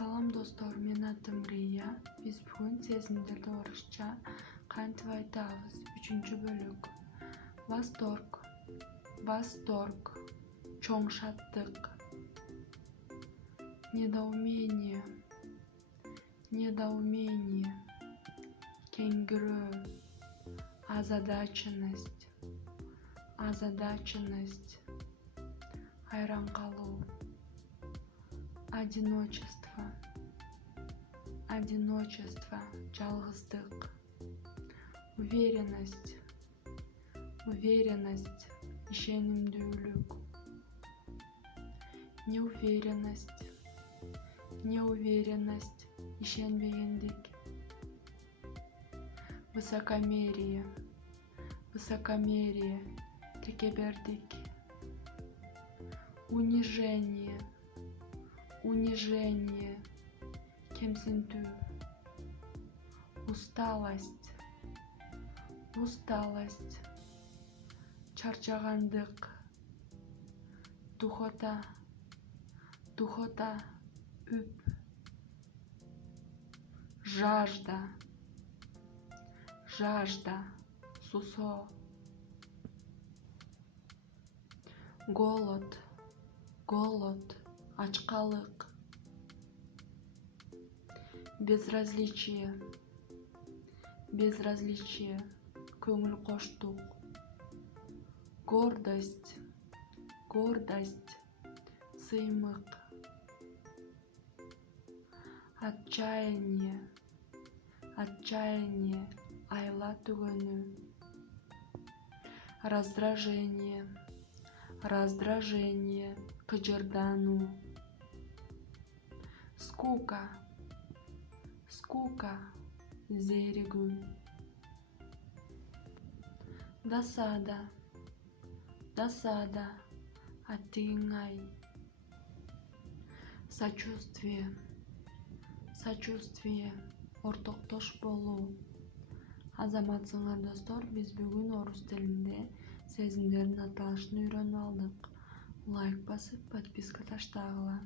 Салам достор, мен атым Рия. Биз бүгүн сезимдерди орусча кантип айтабыз? 3-бөлүк. Восторг. Восторг. Чоң шаттык. Недоумение. Недоумение. Кеңгирөө. Озадаченность. Озадаченность. Айран калуу. Одиночество. Одиночество. Жалгыздык. Уверенность. Уверенность. Ишенимдүүлүк. Неуверенность. Неуверенность. Ишенбегендик. Высокомерие. Высокомерие. Текебердик. Унижение. Унижение. Кемсинтүү. Усталость. Усталость. Чарчагандык. Духота. Духота. Үп. Жажда. Жажда. Сусоо. Голод. Голод. Ачкалык. Безразличие. Безразличие. Көңүл коштук. Гордость. Гордость. Сыймык. Отчаяние. Отчаяние. Айла түгөнү. Раздражение. Раздражение. Кыжырдануу. Скука. Скука. Зеригүү. Досада. Досада. Аттегиңай. Сочувствие. Сочувствие. Ортоктош болуу. Азаматсыңар достор, биз бүгүн орус тилинде сезимдердин аталышын үйрөнүп алдык. Лайк басып, подписка таштагыла.